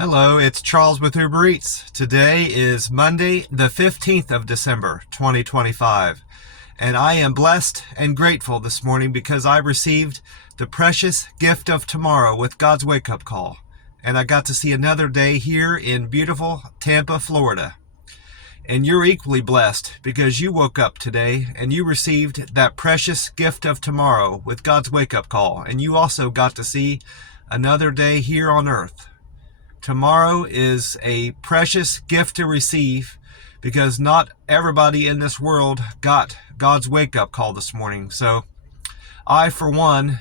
Hello, it's Charles with Uber Eats. Today is Monday, the 15th of December, 2025. And I am blessed and grateful this morning because I received the precious gift of tomorrow with God's wake-up call. And I got to see another day here in beautiful Tampa, Florida. And you're equally blessed because you woke up today and you received that precious gift of tomorrow with God's wake-up call. And you also got to see another day here on earth. Tomorrow is a precious gift to receive because not everybody in this world got God's wake-up call this morning. So I, for one,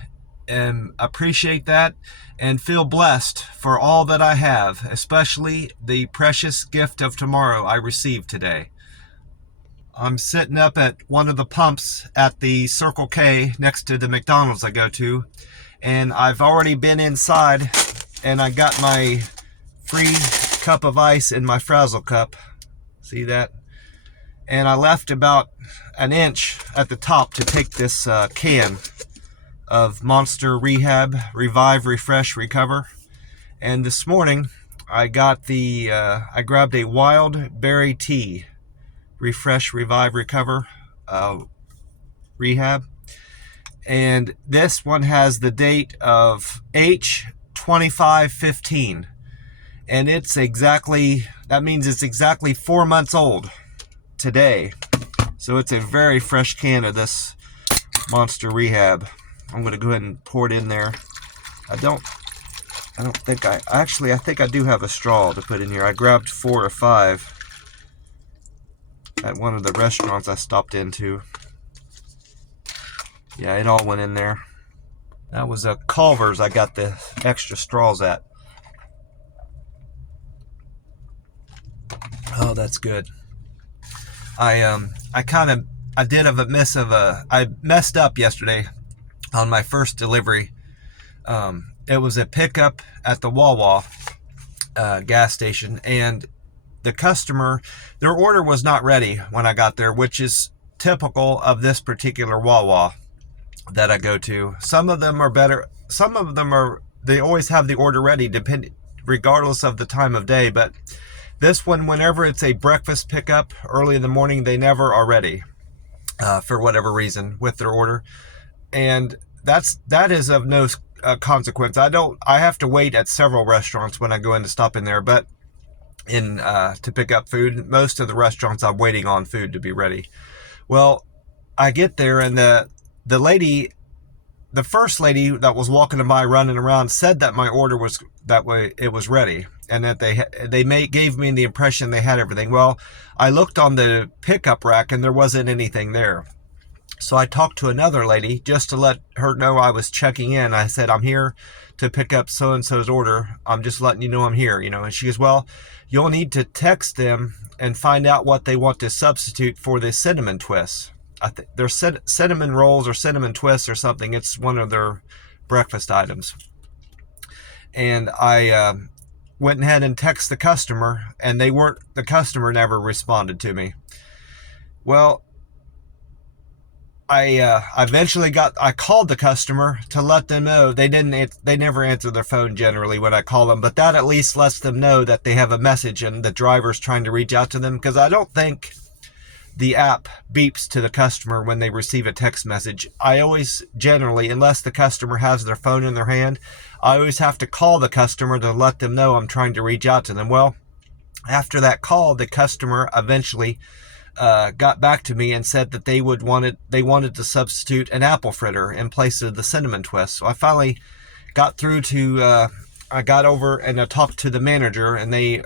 appreciate that and feel blessed for all that I have, especially the precious gift of tomorrow I received today. I'm sitting up at one of the pumps at the Circle K next to the McDonald's I go to, and I've already been inside and I got my free cup of ice in my Frazzle cup. See that? And I left about an inch at the top to take this can of Monster Rehab, Revive, Refresh, Recover. And this morning I got I grabbed a wild berry tea, Refresh, Revive, Recover, Rehab. And this one has the date of H2515. And that means it's exactly 4 months old today. So it's a very fresh can of this Monster Rehab. I'm going to go ahead and pour it in there. I think I do have a straw to put in here. I grabbed 4 or 5 at one of the restaurants I stopped into. Yeah, it all went in there. That was a Culver's I got the extra straws at. Oh, that's good. I messed up yesterday on my first delivery. It was a pickup at the Wawa gas station, and the customer, their order was not ready when I got there, which is typical of this particular Wawa that I go to. Some of them are better. Some of them they always have the order ready, regardless of the time of day, but this one, whenever it's a breakfast pickup early in the morning, they never are ready for whatever reason with their order. And that is of no consequence. I have to wait at several restaurants when I go in to stop in there, but to pick up food. Most of the restaurants I'm waiting on food to be ready. Well, I get there and the first lady that was walking by running around said that my order was it was ready, and that they gave me the impression they had everything. Well, I looked on the pickup rack and there wasn't anything there. So I talked to another lady just to let her know I was checking in. I said, I'm here to pick up so-and-so's order. I'm just letting you know I'm here, And she goes, well, you'll need to text them and find out what they want to substitute for the cinnamon twists. They're cinnamon rolls or cinnamon twists or something. It's one of their breakfast items. And I went ahead and texted the customer, and the customer never responded to me. Well, I eventually I called the customer to let them know. They never answer their phone generally when I call them, but that at least lets them know that they have a message and the driver's trying to reach out to them, because I don't think the app beeps to the customer when they receive a text message. I always, generally, unless the customer has their phone in their hand, I always have to call the customer to let them know I'm trying to reach out to them. Well, after that call, the customer eventually got back to me and said that they wanted to substitute an apple fritter in place of the cinnamon twist. So I finally got through to, I got over and I talked to the manager, and they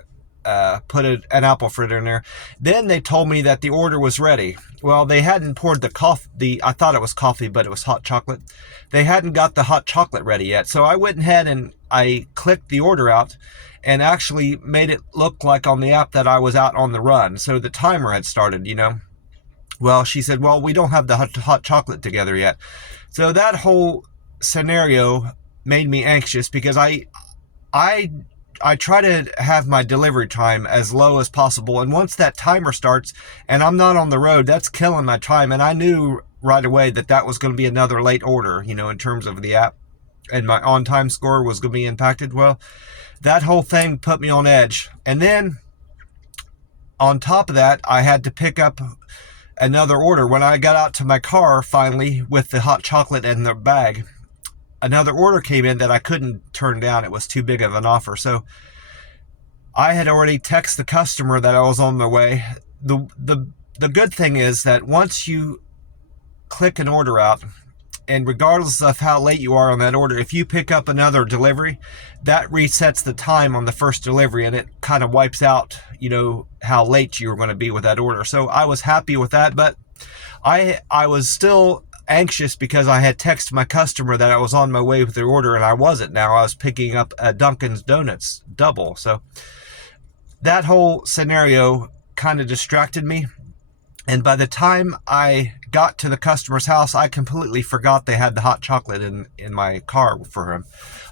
put an apple fritter in there. Then they told me that the order was ready. Well, they hadn't poured the coffee. I thought it was coffee, but it was hot chocolate. They hadn't got the hot chocolate ready yet. So I went ahead and I clicked the order out and actually made it look like on the app that I was out on the run. So the timer had started, Well, she said, well, we don't have the hot chocolate together yet. So that whole scenario made me anxious because I try to have my delivery time as low as possible. And once that timer starts and I'm not on the road, that's killing my time. And I knew right away that was going to be another late order, in terms of the app, and my on-time score was going to be impacted. Well, that whole thing put me on edge. And then on top of that, I had to pick up another order. When I got out to my car finally with the hot chocolate in the bag, another order came in that I couldn't turn down. It was too big of an offer. So I had already texted the customer that I was on my way. The good thing is that once you click an order out, and regardless of how late you are on that order, if you pick up another delivery, that resets the time on the first delivery, and it kind of wipes out, how late you were going to be with that order. So I was happy with that, but I was still anxious because I had texted my customer that I was on my way with the order, and I wasn't. Now I was picking up a Dunkin' Donuts double. So that whole scenario kind of distracted me. And by the time I got to the customer's house, I completely forgot they had the hot chocolate in my car for him.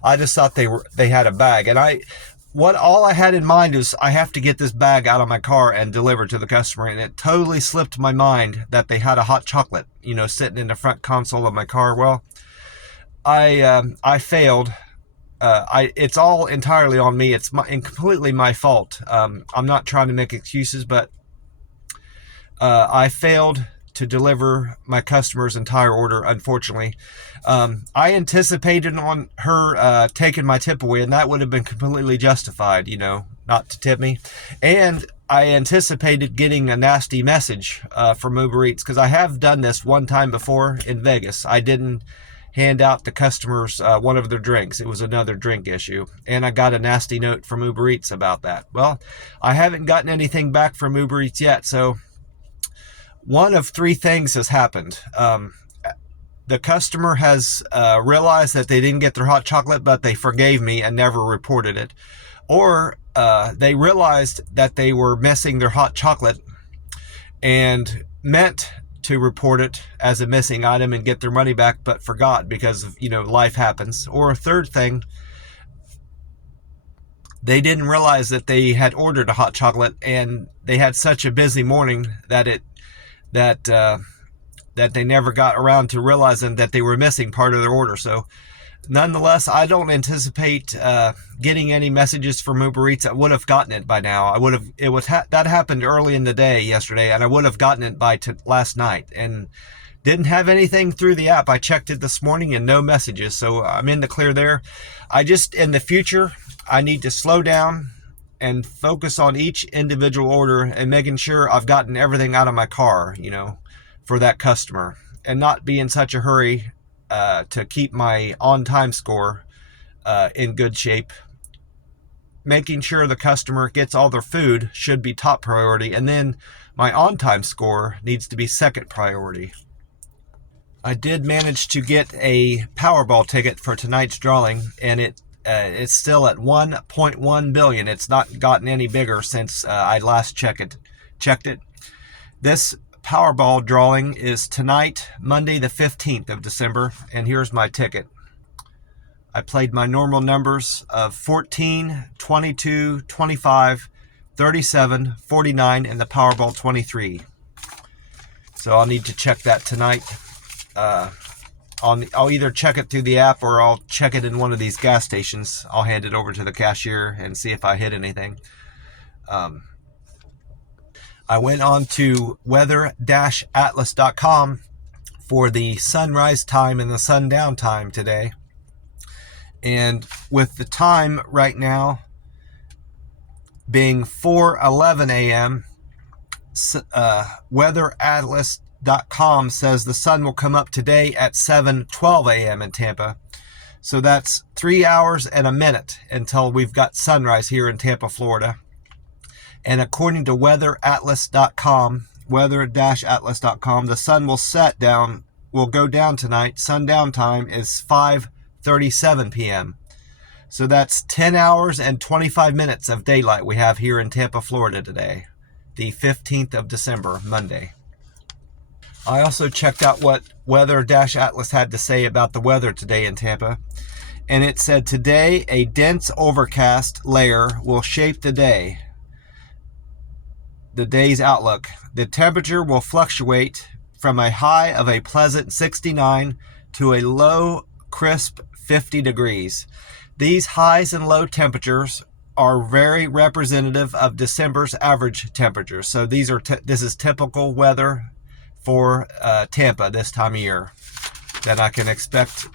I just thought they had a bag. And all I had in mind is I have to get this bag out of my car and deliver to the customer. And it totally slipped my mind that they had a hot chocolate, sitting in the front console of my car. Well, I failed. It's all entirely on me. It's completely my fault. I'm not trying to make excuses, but I failed to deliver my customer's entire order, unfortunately. I anticipated on her taking my tip away, and that would have been completely justified, not to tip me. And I anticipated getting a nasty message from Uber Eats, because I have done this one time before in Vegas. I didn't hand out the customers one of their drinks. It was another drink issue, and I got a nasty note from Uber Eats about that. Well, I haven't gotten anything back from Uber Eats yet, so one of three things has happened. The customer has realized that they didn't get their hot chocolate, but they forgave me and never reported it. Or they realized that they were missing their hot chocolate and meant to report it as a missing item and get their money back, but forgot because of, life happens. Or a third thing, they didn't realize that they had ordered a hot chocolate and they had such a busy morning that they never got around to realizing that they were missing part of their order. So nonetheless, I don't anticipate getting any messages from Uber Eats. I would have gotten it by now. That happened early in the day yesterday, and I would have gotten it by last night, and didn't have anything through the app. I checked it this morning and no messages, so I'm in the clear there. In the future, I need to slow down and focus on each individual order and making sure I've gotten everything out of my car, for that customer, and not be in such a hurry to keep my on-time score in good shape. Making sure the customer gets all their food should be top priority, and then my on-time score needs to be second priority. I did manage to get a Powerball ticket for tonight's drawing, and it's still at 1.1 billion. It's not gotten any bigger since I last checked it. This Powerball drawing is tonight, Monday the 15th of December, and here's my ticket. I played my normal numbers of 14, 22, 25, 37, 49, and the Powerball 23. So I'll need to check that tonight. I'll either check it through the app or I'll check it in one of these gas stations. I'll hand it over to the cashier and see if I hit anything. I went on to weather-atlas.com for the sunrise time and the sundown time today. And with the time right now being 4:11 a.m., weather-atlas.com says the sun will come up today at 7:12 a.m. in Tampa. So that's 3 hours and a minute until we've got sunrise here in Tampa, Florida. And according to weather-atlas.com, weather-atlas.com, the sun will go down tonight. Sundown time is 5:37 p.m. So that's 10 hours and 25 minutes of daylight we have here in Tampa, Florida today, the 15th of December, Monday. I also checked out what Weather-Atlas had to say about the weather today in Tampa. And it said, today, a dense overcast layer will shape the day's outlook. The temperature will fluctuate from a high of a pleasant 69 to a low, crisp 50 degrees. These highs and low temperatures are very representative of December's average temperatures. So this is typical weather for Tampa this time of year that I can expect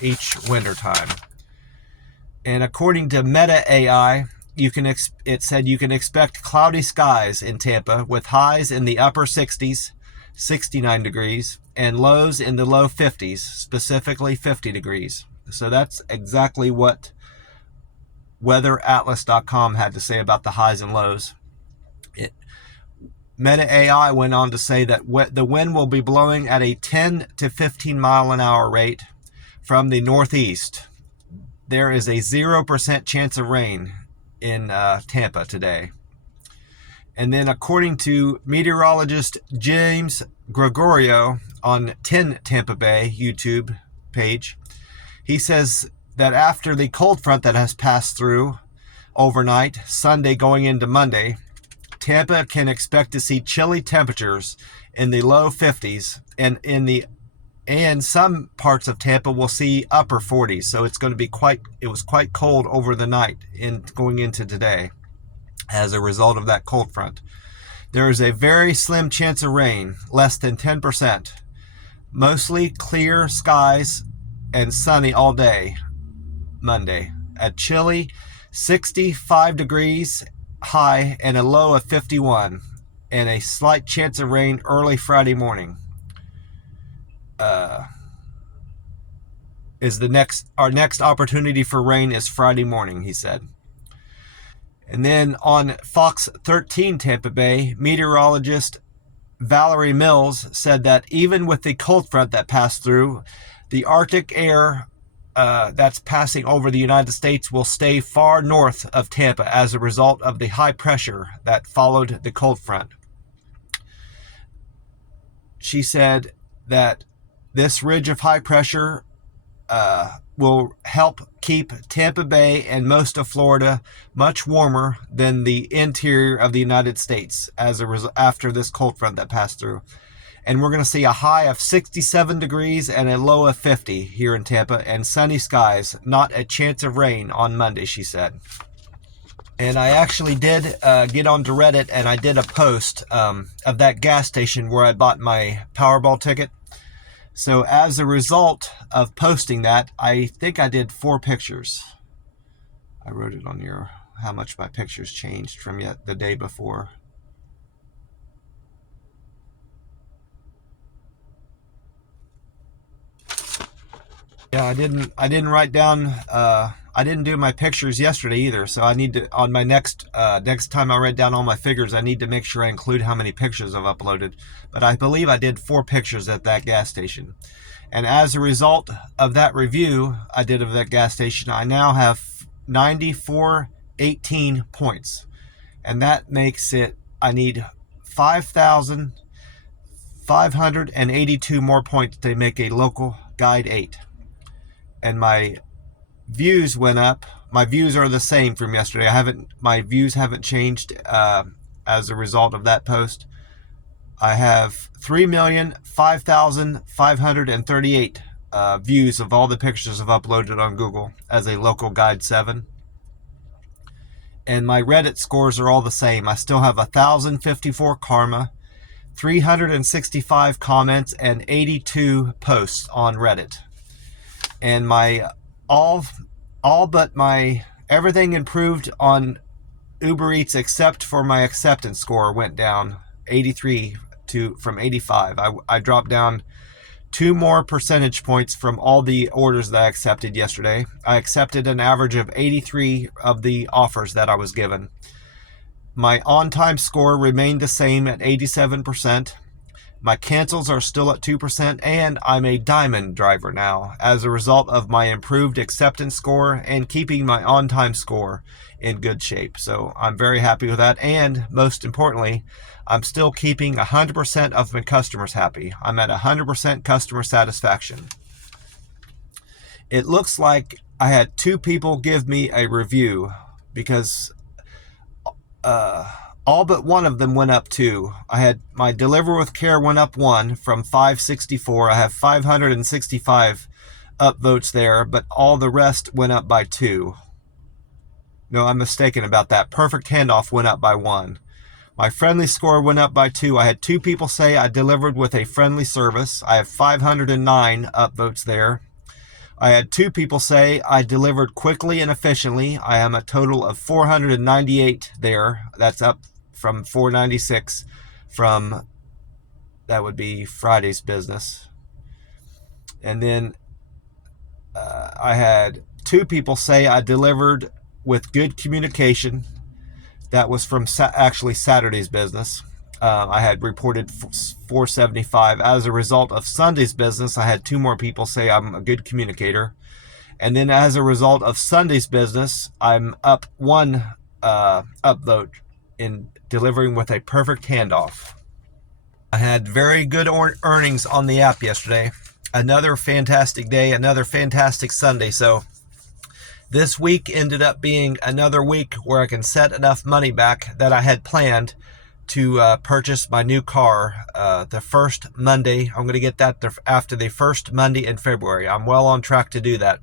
each winter time. And according to Meta AI, it said you can expect cloudy skies in Tampa with highs in the upper 60s, 69 degrees, and lows in the low 50s, specifically 50 degrees. So that's exactly what weatheratlas.com had to say about the highs and lows. Meta AI went on to say that the wind will be blowing at a 10 to 15 mile an hour rate from the northeast. There is a 0% chance of rain in Tampa today. And then according to meteorologist James Gregorio on 10 Tampa Bay YouTube page, he says that after the cold front that has passed through overnight, Sunday going into Monday, Tampa can expect to see chilly temperatures in the low 50s, and some parts of Tampa will see upper 40s. So it's going to be it was quite cold over the night going into today as a result of that cold front. There is a very slim chance of rain, less than 10%. Mostly clear skies and sunny all day Monday. A chilly 65 degrees high and a low of 51, and a slight chance of rain early Friday morning. Our next opportunity for rain is Friday morning, he said. And then on Fox 13 Tampa Bay, meteorologist Valerie Mills said that even with the cold front that passed through, the Arctic air that's passing over the United States will stay far north of Tampa as a result of the high pressure that followed the cold front. She said that this ridge of high pressure will help keep Tampa Bay and most of Florida much warmer than the interior of the United States after this cold front that passed through. And we're going to see a high of 67 degrees and a low of 50 here in Tampa, and sunny skies, not a chance of rain on Monday, she said. And I actually did get onto Reddit, and I did a post of that gas station where I bought my Powerball ticket. So as a result of posting that, I think I did 4 pictures. I wrote it on here, how much my pictures changed from the day before. Yeah, I didn't write down, I didn't do my pictures yesterday either, so I need to, on my next time I write down all my figures, I need to make sure I include how many pictures I've uploaded. But I believe I did 4 pictures at that gas station. And as a result of that review I did of that gas station, I now have 9418 points. And that makes it, I need 5,582 more points to make a local guide 8. And my views went up. My views are the same from yesterday. My views haven't changed as a result of that post. I have 3,005,538 views of all the pictures I've uploaded on Google as a local guide 7. And my Reddit scores are all the same. I still have 1,054 karma, 365 comments, and 82 posts on Reddit. And my everything improved on Uber Eats except for my acceptance score went down 83 from 85. I dropped down 2 more percentage points from all the orders that I accepted yesterday. I accepted an average of 83 of the offers that I was given. My on-time score remained the same at 87%. My cancels are still at 2%, and I'm a diamond driver now as a result of my improved acceptance score and keeping my on-time score in good shape. So I'm very happy with that, and most importantly, I'm still keeping 100% of my customers happy. I'm at 100% customer satisfaction. It looks like I had 2 people give me a review because all but one of them went up 2. I had my Deliver with Care went up 1 from 564. I have 565 upvotes there, but all the rest went up by 2. No, I'm mistaken about that. Perfect handoff went up by 1. My friendly score went up by 2. I had 2 people say I delivered with a friendly service. I have 509 upvotes there. I had 2 people say I delivered quickly and efficiently. I am a total of 498 there. That's up from 496 from, that would be Friday's business. And then I had 2 people say I delivered with good communication. That was from actually Saturday's business. I had reported 475. As a result of Sunday's business, I had 2 more people say I'm a good communicator. And then as a result of Sunday's business, I'm up 1 upvote in delivering with a perfect handoff. I had very good earnings on the app yesterday. Another fantastic day, another fantastic Sunday. So this week ended up being another week where I can set enough money back that I had planned to purchase my new car the first Monday. I'm going to get that after the first Monday in February. I'm well on track to do that.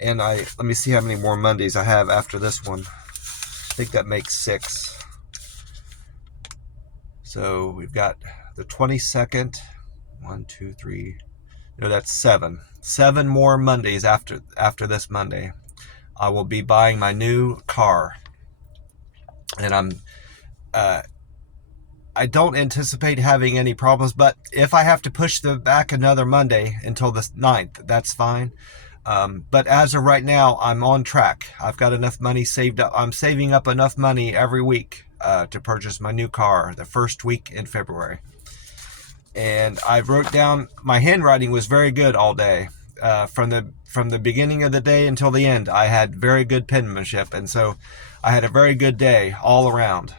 And let me see how many more Mondays I have after this one. I think that makes 6. So we've got the 22nd. 1, 2, 3. No, that's 7. 7 more Mondays after this Monday. I will be buying my new car. And I don't anticipate having any problems, but if I have to push back another Monday until the 9th, that's fine. But as of right now, I'm on track. I've got enough money saved up. I'm saving up enough money every week to purchase my new car the first week in February. And I wrote down, my handwriting was very good all day. From the beginning of the day until the end, I had very good penmanship. And so I had a very good day all around.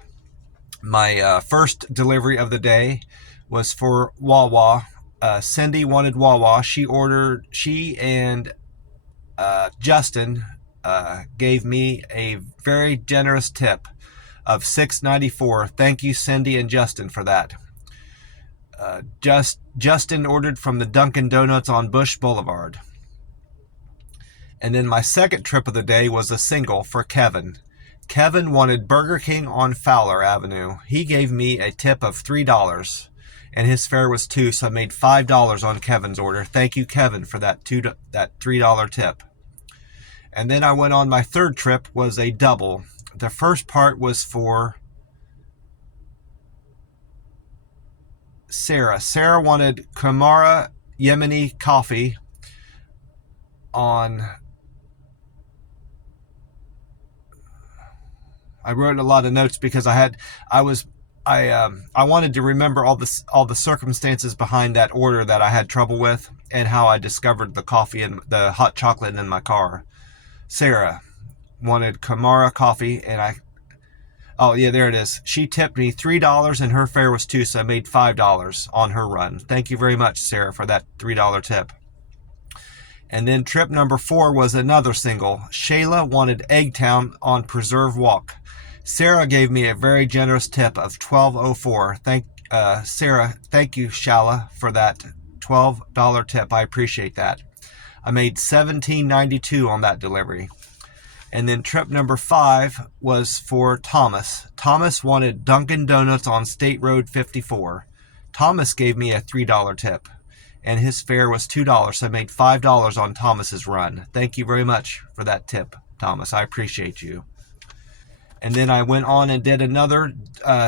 My first delivery of the day was for Wawa. Cindy wanted Wawa. She and Justin gave me a very generous tip of $6.94. Thank you, Cindy and Justin, for that. Justin ordered from the Dunkin' Donuts on Bush Boulevard. And then my second trip of the day was a single for Kevin. Kevin wanted Burger King on Fowler Avenue. He gave me a tip of $3, and his fare was $2, so I made $5 on Kevin's order. Thank you, Kevin, for that $3 tip. And then I went on my third trip, was a double. The first part was for Sarah. Sarah wanted Kamara Yemeni coffee on... I wrote a lot of notes because I wanted to remember all the circumstances behind that order that I had trouble with and how I discovered the coffee and the hot chocolate in my car. Sarah wanted Kamara coffee, and oh yeah, there it is. She tipped me $3 and her fare was $2, so I made $5 on her run. Thank you very much, Sarah, for that $3 tip. And then trip number 4 was another single. Shayla wanted Eggtown on Preserve Walk. Sarah gave me a very generous tip of $12.04. Sarah, thank you, Shala, for that $12 tip. I appreciate that. I made $17.92 on that delivery. And then trip number 5 was for Thomas. Thomas wanted Dunkin' Donuts on State Road 54. Thomas gave me a $3 tip, and his fare was $2, so I made $5 on Thomas's run. Thank you very much for that tip, Thomas. I appreciate you. And then I went on and did another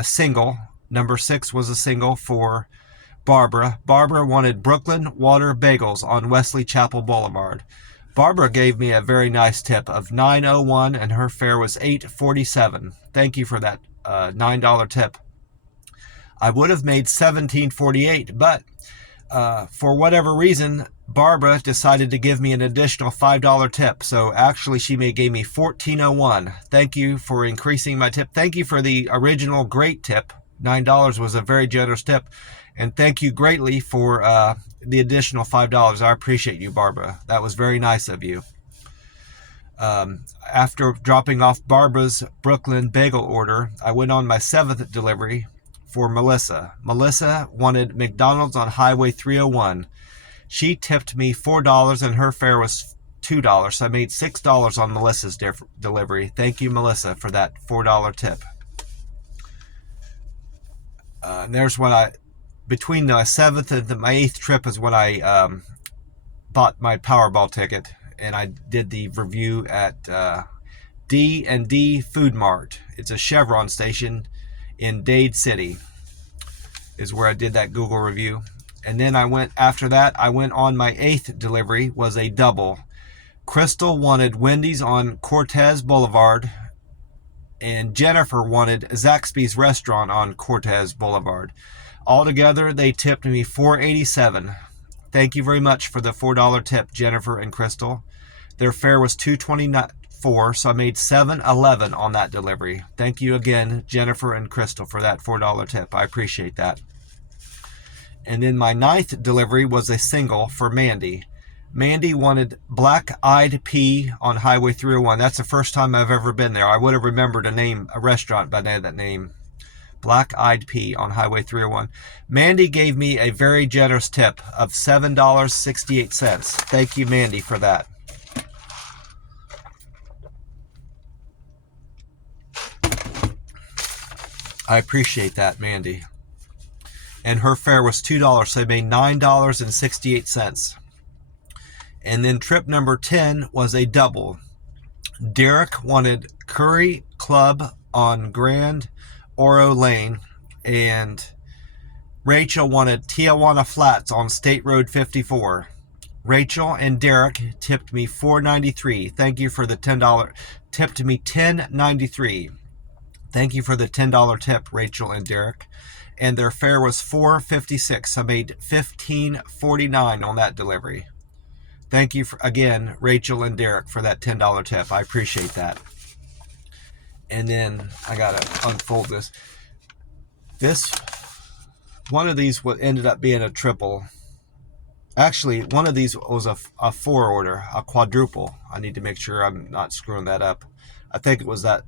single. Number 6 was a single for Barbara. Barbara wanted Brooklyn Water Bagels on Wesley Chapel Boulevard. Barbara gave me a very nice tip of $9.01, and her fare was $8.47. Thank you for that $9 tip. I would have made $17.48, but for whatever reason, Barbara decided to give me an additional $5 tip. So actually, she gave me $14.01. Thank you for increasing my tip. Thank you for the original great tip. $9 was a very generous tip. And thank you greatly for the additional $5. I appreciate you, Barbara. That was very nice of you. After dropping off Barbara's Brooklyn bagel order, I went on my 7th delivery for Melissa. Melissa wanted McDonald's on Highway 301. She tipped me $4 and her fare was $2. So I made $6 on Melissa's delivery. Thank you, Melissa, for that $4 tip. And there's when between the 7th and my 8th trip is when I bought my Powerball ticket, and I did the review at D&D Food Mart. It's a Chevron station in Dade City is where I did that Google review. And then after that, I went on my 8th delivery, was a double. Crystal wanted Wendy's on Cortez Boulevard, and Jennifer wanted Zaxby's restaurant on Cortez Boulevard. Altogether, they tipped me $4.87. Thank you very much for the $4 tip, Jennifer and Crystal. Their fare was $2.24, so I made $7.11 on that delivery. Thank you again, Jennifer and Crystal, for that $4 tip. I appreciate that. And then my 9th delivery was a single for Mandy. Mandy wanted Black Eyed Pea on Highway 301. That's the first time I've ever been there. I would have remembered a restaurant by that name. Black Eyed Pea on Highway 301. Mandy gave me a very generous tip of $7.68. Thank you, Mandy, for that. I appreciate that, Mandy. And her fare was $2, so I made $9.68. And then trip number 10 was a double. Derek wanted Curry Club on Grand Oro Lane, and Rachel wanted Tijuana Flats on State Road 54. Rachel and Derek tipped me $4.93. Thank you for the $10. Tipped me $10.93. Thank you for the $10 tip, Rachel and Derek. And their fare was $4.56. I made $15.49 on that delivery. Thank you again, Rachel and Derek, for that $10 tip. I appreciate that. And then I gotta unfold this. One of these ended up being a triple. Actually, one of these was a 4-order, a quadruple. I need to make sure I'm not screwing that up. I think it was the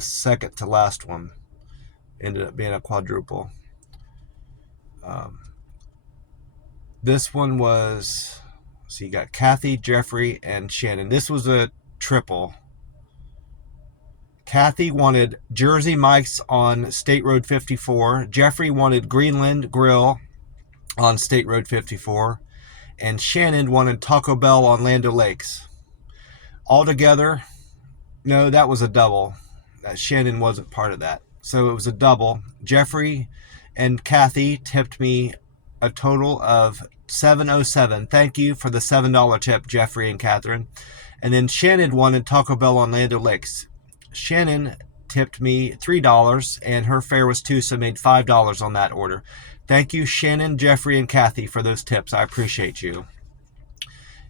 second to last one ended up being a quadruple. This one was, so you got Kathy, Jeffrey, and Shannon. This was a triple. Kathy wanted Jersey Mike's on State Road 54. Jeffrey wanted Greenland Grill on State Road 54. And Shannon wanted Taco Bell on Land O'Lakes. Altogether, no, that was a double. Shannon wasn't part of that. So it was a double. Jeffrey and Kathy tipped me a total of $7.07. Thank you for the $7 tip, Jeffrey and Catherine. And then Shannon wanted Taco Bell on Land O'Lakes. Shannon tipped me $3 and her fare was $2, so I made $5 on that order. Thank you, Shannon, Jeffrey, and Kathy, for those tips. I appreciate you.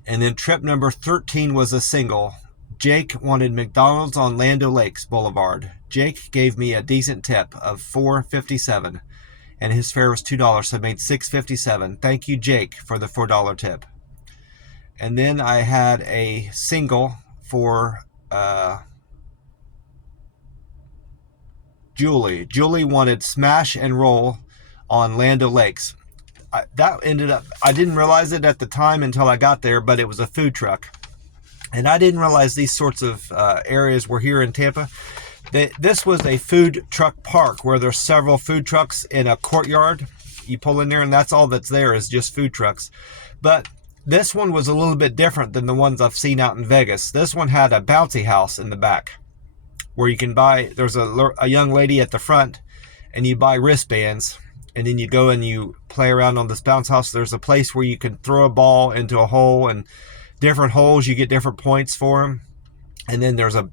And then trip number 13 was a single. Jake wanted McDonald's on Land O'Lakes Boulevard. Jake gave me a decent tip of $4.57, and his fare was $2, so I made $6.57. Thank you, Jake, for the $4 tip. And then I had a single for Julie. Julie wanted Smash and Roll on Land O'Lakes. I didn't realize it at the time until I got there, but it was a food truck. And I didn't realize these sorts of areas were here in Tampa. This was a food truck park where there's several food trucks in a courtyard. You pull in there and that's all that's there is just food trucks. But this one was a little bit different than the ones I've seen out in Vegas. This one had a bouncy house in the back where you can buy, there's a young lady at the front and you buy wristbands and then you go and you play around on this bounce house. There's a place where you can throw a ball into a hole, and different holes you get different points for them. And then the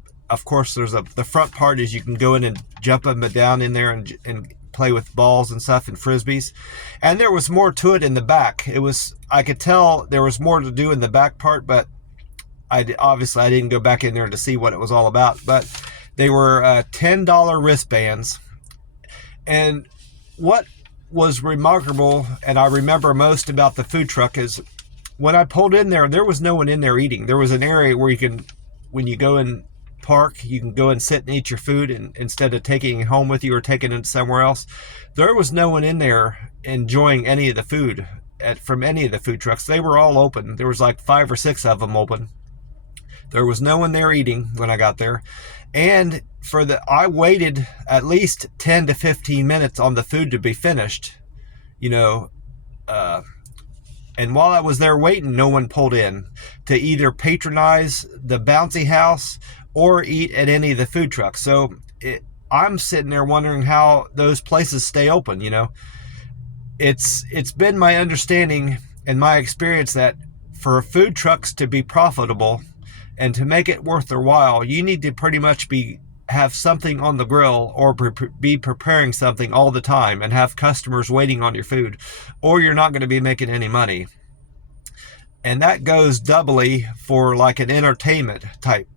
front part is you can go in and jump them down in there and play with balls and stuff and frisbees. And there was more to it in the back. I could tell there was more to do in the back part, but I didn't go back in there to see what it was all about. But they were $10 wristbands. And what was remarkable, and I remember most about the food truck, is when I pulled in there was no one in there eating. There was an area where when you go and park, you can go and sit and eat your food, and instead of taking it home with you or taking it somewhere else. There was no one in there enjoying any of the food. from any of the food trucks. They were all open. There was like 5 or 6 of them open. There was no one there eating when I got there. And I waited at least 10 to 15 minutes on the food to be finished, you know, and while I was there waiting, no one pulled in to either patronize the bouncy house or eat at any of the food trucks. So I'm sitting there wondering how those places stay open. It's been my understanding and my experience that for food trucks to be profitable and to make it worth their while, you need to pretty much have something on the grill or be preparing something all the time and have customers waiting on your food, or you're not going to be making any money. And that goes doubly for like an entertainment type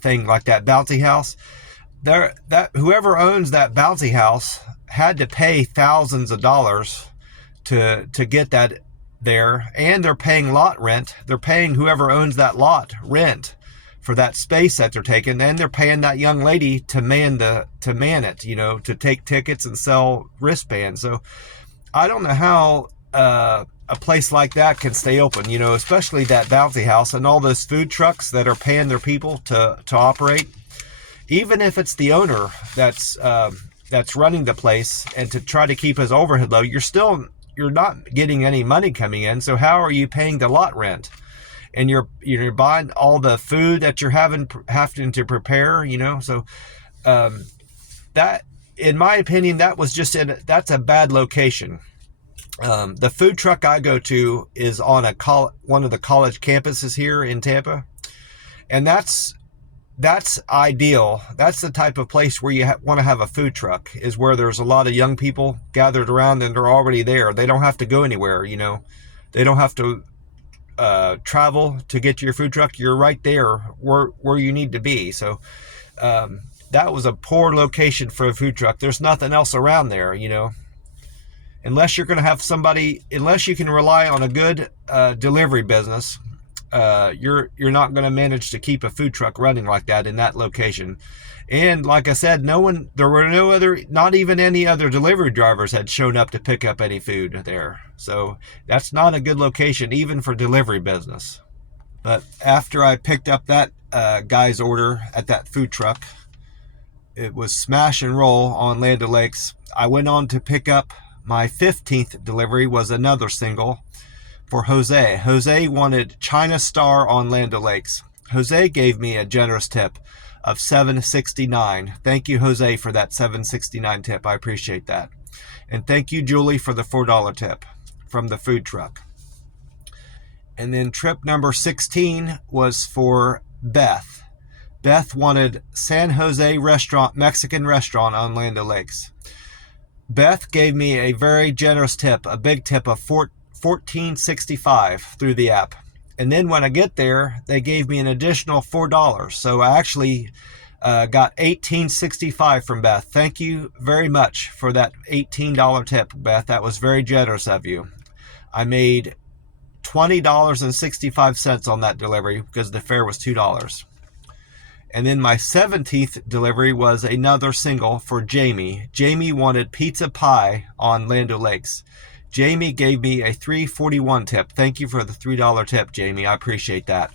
thing like that bouncy house. Whoever owns that bouncy house had to pay thousands of dollars to get that there, and they're paying lot rent. They're paying whoever owns that lot rent for that space that they're taking. Then they're paying that young lady to man it, to take tickets and sell wristbands. So I don't know how a place like that can stay open, especially that bouncy house and all those food trucks that are paying their people to operate. Even if it's the owner that's running the place and to try to keep his overhead low, you're not getting any money coming in. So how are you paying the lot rent? And you're buying all the food that you're having to prepare, So that, in my opinion, that's a bad location. The food truck I go to is on one of the college campuses here in Tampa, and that's ideal. That's the type of place where you want to have a food truck, is where there's a lot of young people gathered around and they're already there. They don't have to go anywhere, They don't have to travel to get to your food truck. You're right there where you need to be. So that was a poor location for a food truck. There's nothing else around there, unless you're going to have unless you can rely on a good delivery business. You're not going to manage to keep a food truck running like that in that location. And like I said, not even any other delivery drivers had shown up to pick up any food there. So that's not a good location, even for delivery business. But after I picked up that guy's order at that food truck, it was smash and roll on Land O'Lakes. I went on to pick up my 15th delivery, was another single for Jose. Jose wanted China Star on Land O'Lakes. Jose gave me a generous tip of $7.69. Thank you, Jose, for that $7.69 tip. I appreciate that. And thank you, Julie, for the $4 tip from the food truck. And then trip number 16 was for Beth. Beth wanted San Jose Mexican restaurant on Land O'Lakes. Beth gave me a very generous tip, a big tip of $14.65 through the app. And then when I get there, they gave me an additional $4. So I actually got $18.65 from Beth. Thank you very much for that $18 tip, Beth. That was very generous of you. I made $20.65 on that delivery because the fare was $2. And then my 17th delivery was another single for Jamie. Jamie wanted pizza pie on Land O'Lakes. Jamie gave me a $3.41 tip. Thank you for the $3 tip, Jamie. I appreciate that.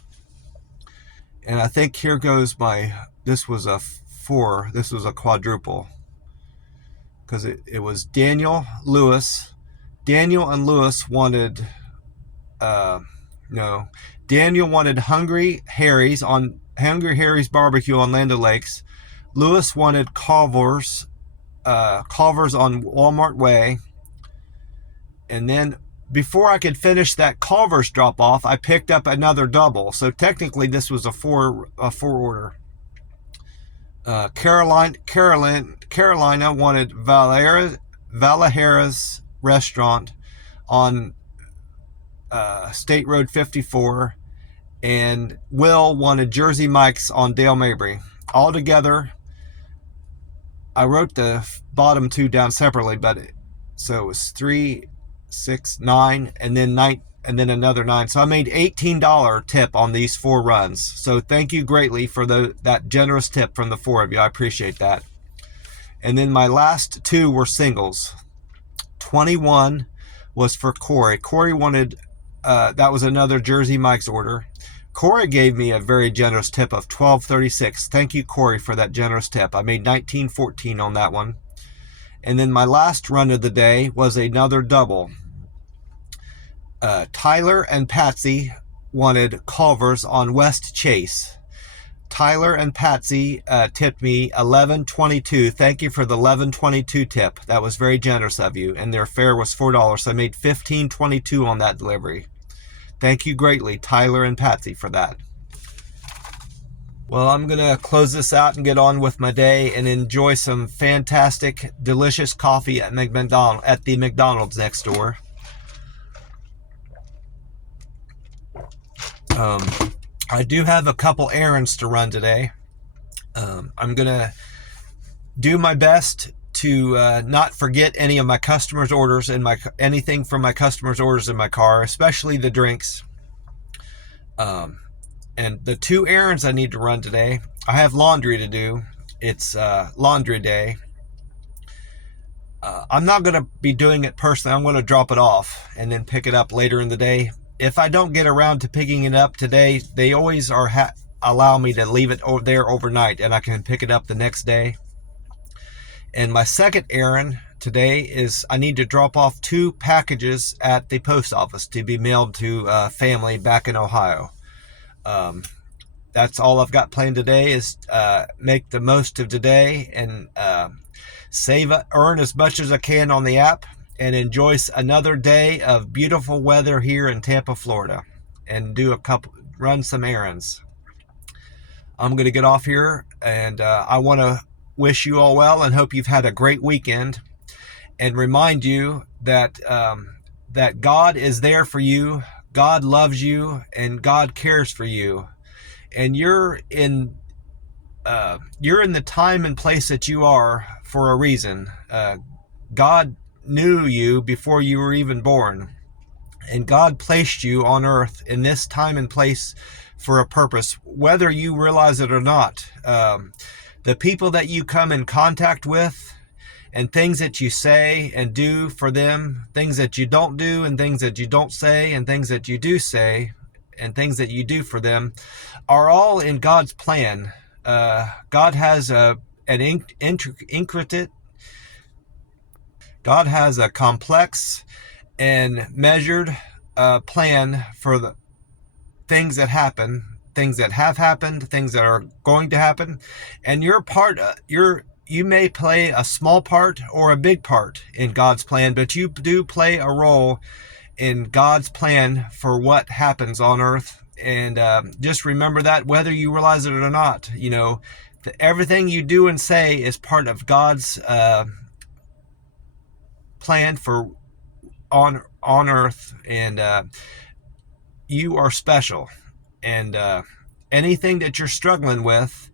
And I think here goes this was a quadruple. Because it was Daniel, Lewis. Daniel and Lewis wanted, Daniel wanted Hungry Harry's barbecue on Land O'Lakes. Lewis wanted Culver's on Walmart Way. And then before I could finish that Culver's drop off, I picked up another double. So technically this was a four order. Carolina wanted Vallejo's restaurant on State Road 54, and Will wanted Jersey Mike's on Dale Mabry. All together, I wrote the bottom two down separately, so it was 3, 6, 9, and then another 9. So I made $18 tip on these 4 runs. So thank you greatly for that generous tip from the 4 of you. I appreciate that. And then my last 2 were singles. 21 was for Corey. Corey wanted, that was another Jersey Mike's order. Corey gave me a very generous tip of $12.36. Thank you, Corey, for that generous tip. I made $19.14 on that one. And then my last run of the day was another double. Tyler and Patsy wanted Culver's on West Chase. Tyler and Patsy tipped me $11.22. Thank you for the $11.22 tip. That was very generous of you. And their fare was $4, so I made $15.22 on that delivery. Thank you greatly, Tyler and Patsy, for that. Well, I'm going to close this out and get on with my day and enjoy some fantastic, delicious coffee at the McDonald's next door. I do have a couple errands to run today. I'm going to do my best to not forget any of my customers' orders and anything from my customers' orders in my car, especially the drinks. And the 2 errands I need to run today, I have laundry to do. It's laundry day. I'm not going to be doing it personally. I'm going to drop it off and then pick it up later in the day. If I don't get around to picking it up today, they always allow me to leave it there overnight, and I can pick it up the next day. And my second errand today is I need to drop off 2 packages at the post office to be mailed to family back in Ohio. That's all I've got planned today, is make the most of today and earn as much as I can on the app and enjoy another day of beautiful weather here in Tampa, Florida, and run some errands. I'm going to get off here, and I want to wish you all well and hope you've had a great weekend, and remind you that that God is there for you, God loves you, and God cares for you, and you're in the time and place that you are for a reason. God knew you before you were even born, and God placed you on earth in this time and place for a purpose, whether you realize it or not. The people that you come in contact with, and things that you say and do for them, things that you don't do and things that you don't say and things that you do say and things that you do for them, are all in God's plan. God has God has a complex and measured plan for the things that happen, things that have happened, things that are going to happen, and you may play a small part or a big part in God's plan, but you do play a role in God's plan for what happens on earth. And just remember that, whether you realize it or not. Everything you do and say is part of God's plan for on earth, and you are special. And anything that you're struggling with,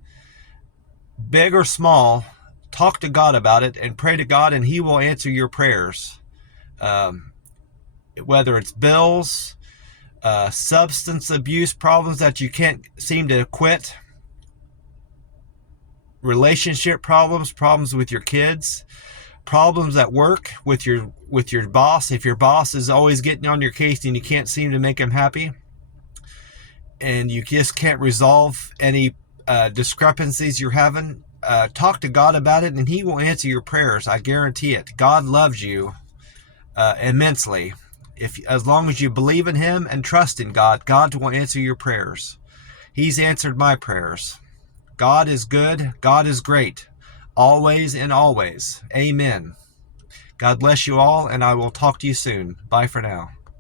big or small, talk to God about it and pray to God, and He will answer your prayers. Whether it's bills, substance abuse problems that you can't seem to quit, relationship problems with your kids, problems at work with your boss. If your boss is always getting on your case and you can't seem to make him happy, and you just can't resolve any discrepancies you're having, talk to God about it, and He will answer your prayers. I guarantee it. God loves you immensely. As long as you believe in Him and trust in God, God will answer your prayers. He's answered my prayers. God is good. God is great. Always and always. Amen. God bless you all, and I will talk to you soon. Bye for now.